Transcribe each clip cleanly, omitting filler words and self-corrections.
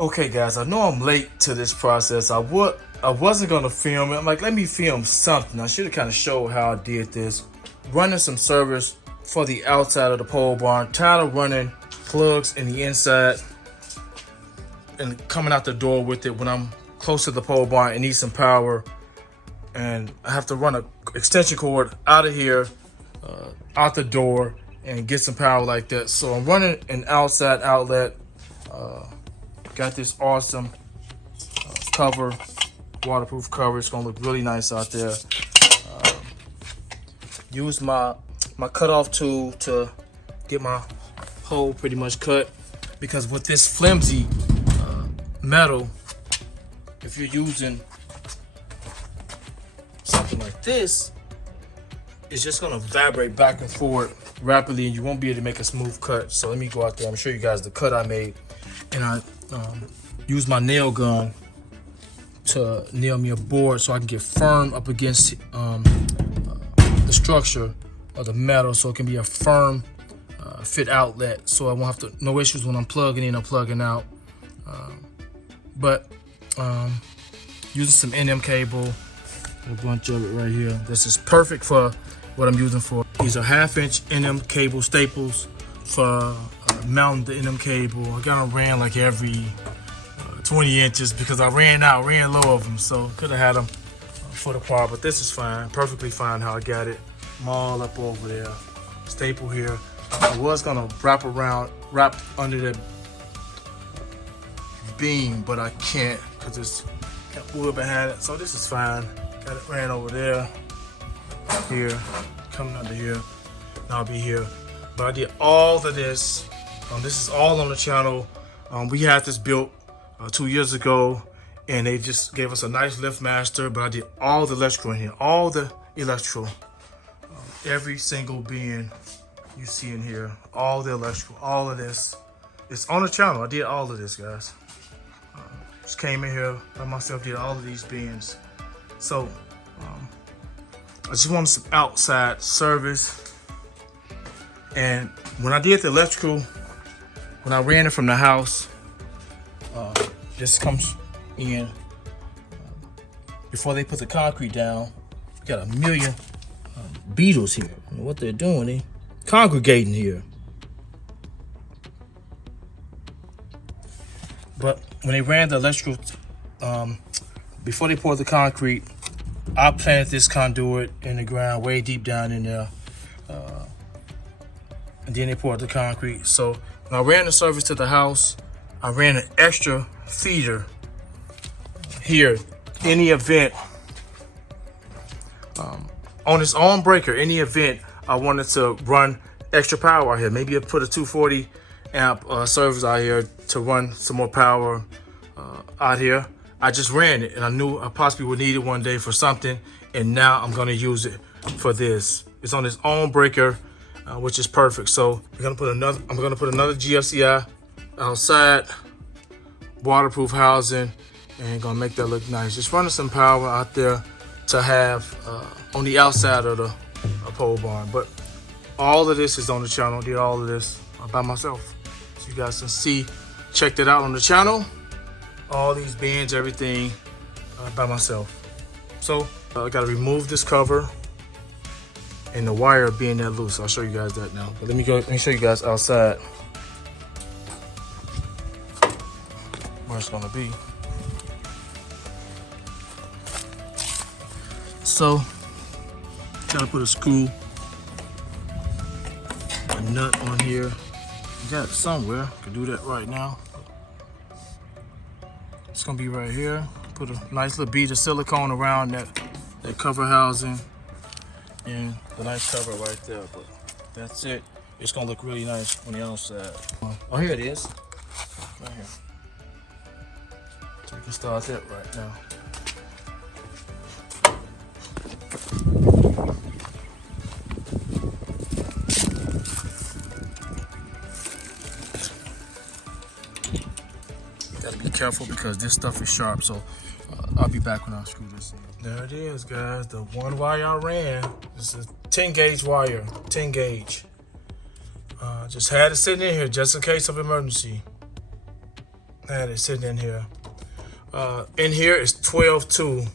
Okay, guys, I know I'm late to this process. I wasn't gonna film it. I'm like, let me film something. I should have kind of showed how I did this. Running some service for the outside of the pole barn. Tired of running plugs in the inside and coming out the door with it when I'm close to the pole barn and need some power. And I have to run an extension cord out of here, out the door, and get some power like that. So I'm running an outside outlet. Got this awesome cover, waterproof cover. It's gonna look really nice out there. Use my cutoff tool to get my hole pretty much cut, because with this flimsy metal, if you're using something like this, it's just gonna vibrate back and forth rapidly, and you won't be able to make a smooth cut. So let me go out there. I'm show you guys the cut I made, and I use my nail gun to nail me a board so I can get firm up against the structure of the metal, so it can be a firm fit outlet, so I won't have to no issues when I'm plugging in or plugging out. Using some NM cable, a bunch of it right here. This is perfect for what I'm using for. These are 1/2-inch NM cable staples for mounting the NM cable. I got them ran like every 20 inches because I ran low of them, so could have had them foot apart, but this is fine, perfectly fine how I got it. I'm all up over there. Staple here. I was gonna wrap under the beam, but I can't because it's got wood behind it, so this is fine. Got it ran over there, here, coming under here. Now I'll be here. But I did all of this. This is all on the channel. We had this built 2 years ago, and they just gave us a nice lift master, but I did all the electrical in here, all the electrical. Every single being you see in here, all the electrical, all of this. It's on the channel. I did all of this, guys. Just came in here by myself, did all of these beams. So I just wanted some outside service. And when I did the electrical, when I ran it from the house, this comes in before they put the concrete down. Got a million beetles here. I don't know what they're doing. They congregating here. But when they ran the electrical, before they poured the concrete, I planted this conduit in the ground way deep down in there. And then they poured the concrete. So when I ran the service to the house, I ran an extra feeder here. Any event, on its own breaker, any event I wanted to run extra power out here, maybe I put a 240 amp service out here to run some more power out here. I just ran it, and I knew I possibly would need it one day for something, and now I'm gonna use it for this. It's on its own breaker, which is perfect. So I'm gonna put another GFCI outside, waterproof housing, and gonna make that look nice. Just running some power out there to have on the outside of the pole barn. But all of this is on the channel. Did all of this by myself, so you guys can see. Check that out on the channel. All these bends, everything by myself. So I gotta remove this cover and the wire being that loose. I'll show you guys that now. But let me show you guys outside where it's gonna be. So gotta put a screw, a nut on here. Got it somewhere. Could do that right now. It's gonna be right here. Put a nice little bead of silicone around that cover housing, and the nice cover right there. But that's it. It's gonna look really nice on the outside. Oh, here it is, right here. So we can start that right now. Gotta be careful because this stuff is sharp, so I'll be back when I screw this in. There it is, guys, the one wire I ran. This is 10 gauge wire, 10 gauge. Just had it sitting in here just in case of emergency. I had it sitting in here. In here is 12-2.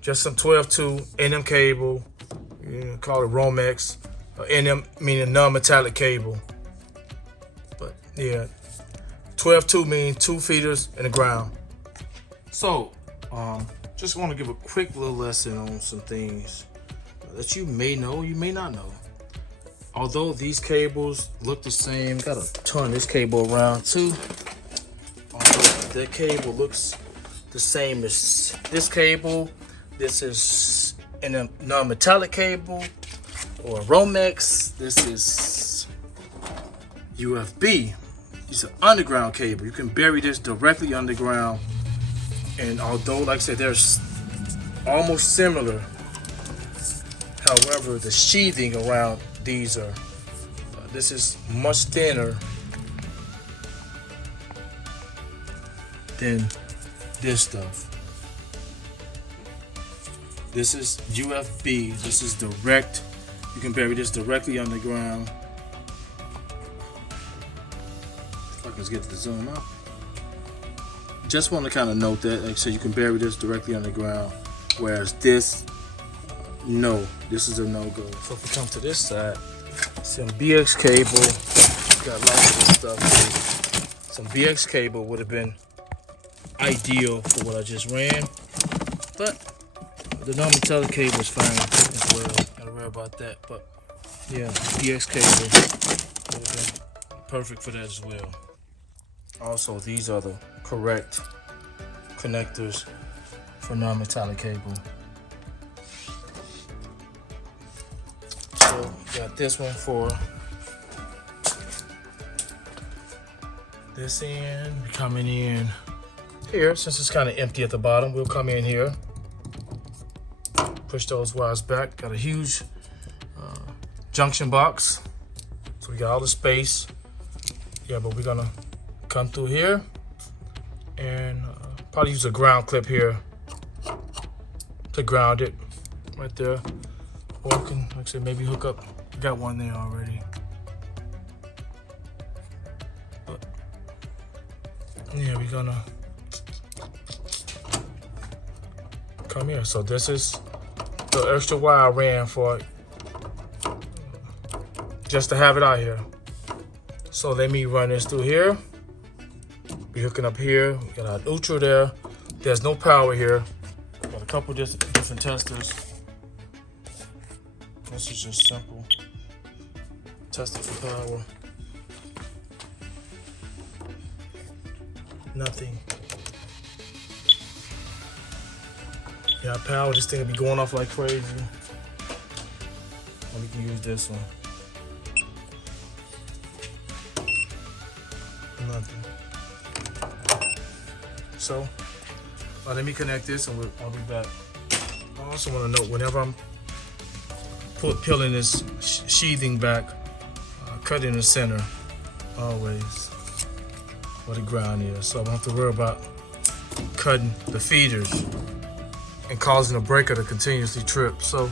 Just some 12-2 NM cable. You know, call it Romex. NM meaning non-metallic cable. But yeah, 12-2 means 2 feeders in the ground. So, just want to give a quick little lesson on some things that you may know, you may not know. Although these cables look the same, gotta turn this cable around too. Although that cable looks the same as this cable, this is in a non-metallic cable or Romex. This is UFB. It's an underground cable. You can bury this directly underground. And although, like I said, they're almost similar, however, the sheathing around these are, this is much thinner than this stuff. This is UFB. This is direct. You can bury this directly underground. If I can get the zoom out. Just want to kind of note that, like I said, you can bury this directly underground, whereas this, no, this is a no-go. So if we come to this side, some BX cable, got lots of this stuff here. Some BX cable would have been ideal for what I just ran, but the non-metallic cable is fine as well. Gotta worry about that, but yeah, BX cable would have been perfect for that as well. Also, these are the correct connectors for non-metallic cable. So, got this one for this end. We're coming in here, since it's kind of empty at the bottom, we'll come in here, push those wires back. Got a huge junction box, so we got all the space. Yeah, but we're gonna come through here and probably use a ground clip here to ground it right there. Or I can, like I said, maybe hook up. Got one there already. But yeah, we're gonna come here. So this is the extra wire I ran for just to have it out here. So let me run this through here. Be hooking up here. We got our neutral there. There's no power here. Got a couple different testers. This is just simple. Tester for power. Nothing. Yeah, power. This thing will be going off like crazy. And we can use this one. Nothing. So, let me connect this and I'll be back. I also want to note, whenever I'm peeling this sheathing back, cut in the center, always, where the ground is. So I don't have to worry about cutting the feeders and causing a breaker to continuously trip. So,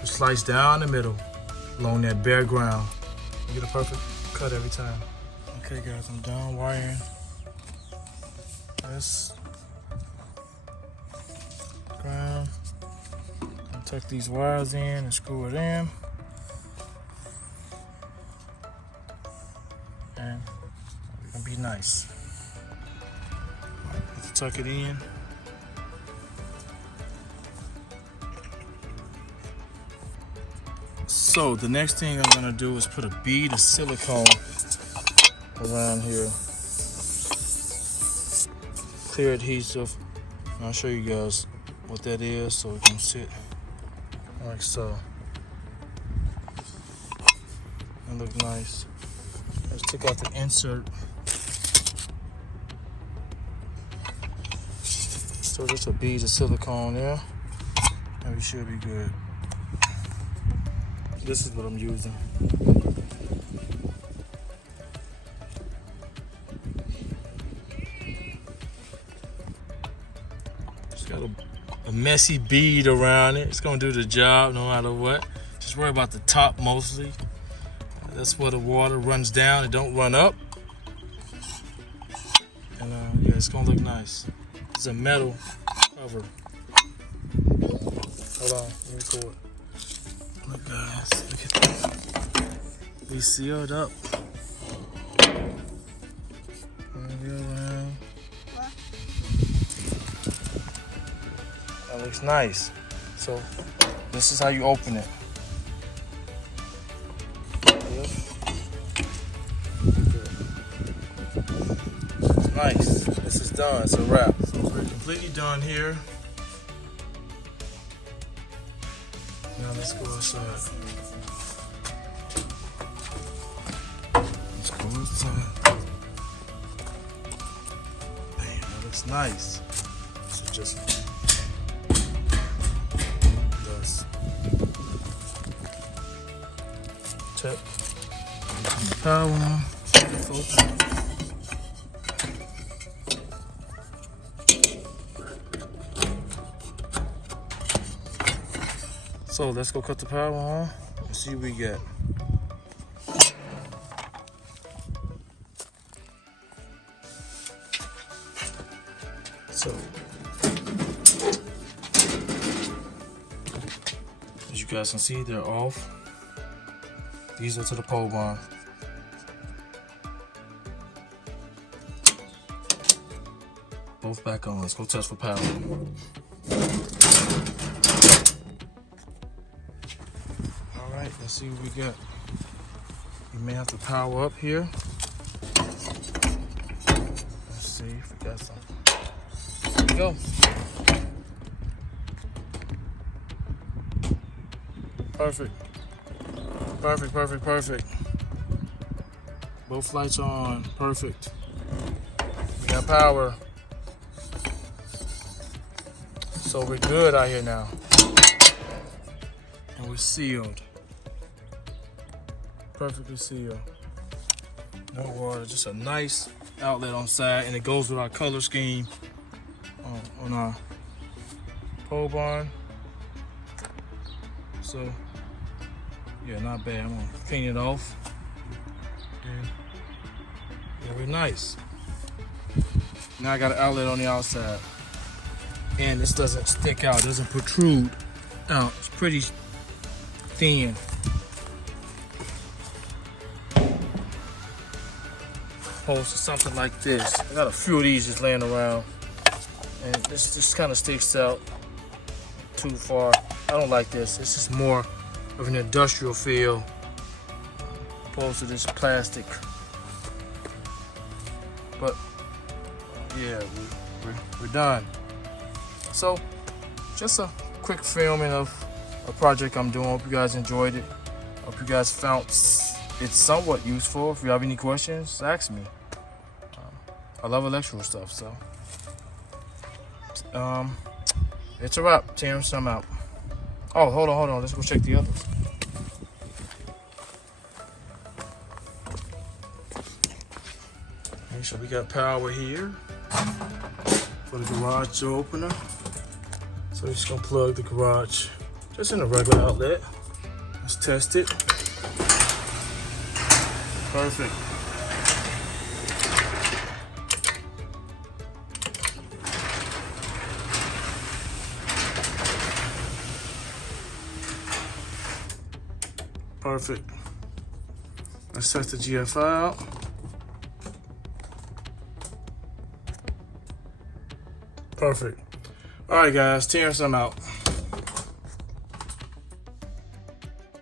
just slice down the middle along that bare ground. You get a perfect cut every time. Okay guys, I'm done wiring this ground. I'll tuck these wires in and screw it in. And it's gonna be nice. Let's tuck it in. So the next thing I'm gonna do is put a bead of silicone around here. Clear adhesive. I'll show you guys what that is so it can sit like so. And look nice. Let's take out the insert. So just a bead of silicone there. And we should be good. This is what I'm using. Just got a messy bead around it. It's gonna do the job no matter what. Just worry about the top mostly. That's where the water runs down. It don't run up. And yeah, it's gonna look nice. It's a metal cover. Hold on, let me pull it. Look guys, look at that. We sealed up. That looks nice. So this is how you open it. It's nice. This is done. It's a wrap. So we're completely done here. Now let's go outside. Let's go outside. Damn, that looks nice. So just does tip. Power on. So let's go cut the power on and see what we get. So as you guys can see, they're off. These are to the pole barn. Both back on. Let's go test for power. Alright, let's see what we got. We may have to power up here. Let's see if we got something. There we go. Perfect. Perfect, perfect, perfect. Both lights are on. Perfect. We got power. So we're good out here now. And we're sealed. Perfectly sealed. No water, just a nice outlet on side, and it goes with our color scheme on our pole barn. So yeah, not bad. I'm gonna clean it off. And very nice. Now I got an outlet on the outside. And this doesn't stick out, doesn't protrude out. It's pretty thin. Opposed to something like this. I got a few of these just laying around. And this just kind of sticks out too far. I don't like this. This is more of an industrial feel opposed to this plastic. But yeah, we're done. So just a quick filming of a project I'm doing. Hope you guys enjoyed it. Hope you guys found it somewhat useful. If you have any questions, ask me. I love electrical stuff, so it's a wrap. Terrence, I'm out. Oh, hold on. Let's go check the others. Okay, so we got power here for the garage door opener. So we're just gonna plug the garage just in a regular outlet. Let's test it. Perfect. Perfect. Let's test the GFI out. Perfect. All right, guys. Terrence, I'm out.